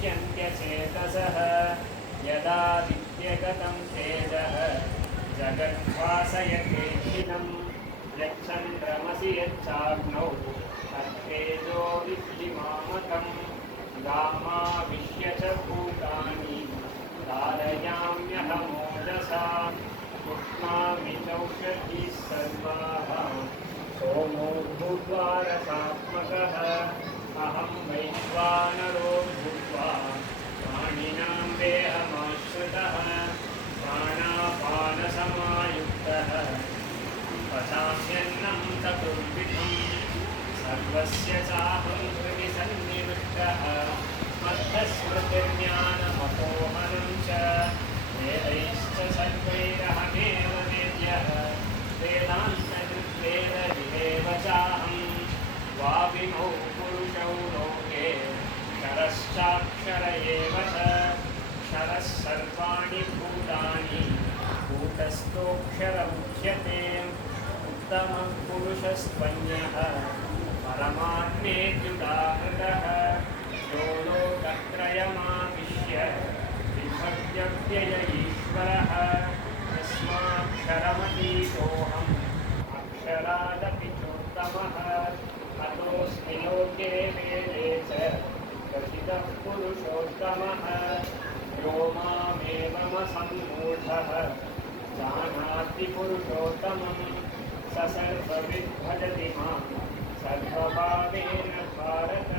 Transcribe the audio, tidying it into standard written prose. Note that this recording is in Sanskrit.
प्रणश्यन्त्यचेतसः यदादित्यगतं तेजः जगद्भासयतेऽखिलम् यच्चन्द्रमसि यच्चाग्नौ तत्तेजो विद्धिमामकम् गामाविश्य च भूतानि धारयाम्यहमोजसा पुष्णामि चौषधीः सर्वाः सोमो भूत्वा रसात्मकः अहं वैश्वानरो भूत्वा प्राणिनां देहमाश्रितः प्राणापानसमायुक्तः पचाम्यन्नं चतुर्विधं सर्वस्य चाहं हृदि सन्निविष्टः मद्धस्मृतिर्ज्ञानमपोहनं च वेदैश्च सर्वैरहमेव वेद्यः वेदान्तकृद्वेदविदेव चाहं द्वाविमौ पुरुषौ लोके क्षरश्चाक्षर एव च क्षरः सर्वाणि भूतानि कूटस्थोऽक्षर उच्यते उत्तमः पुरुषस्त्वन्यः परमात्मेत्युदाहृतः यो लोकत्रयमाविश्य बिभर्त्यव्यय ईश्वरः तस्माक्षरमतीतोऽहम् अक्षरादपि चोत्तमः अतोऽस्मि लोके वेदे च प्रथितः पुरुषोत्तमः यो मामेवमसम्मूढः जानाति पुरुषोत्तमं स सर्वविद् भजति मां सर्वभावेन भारत।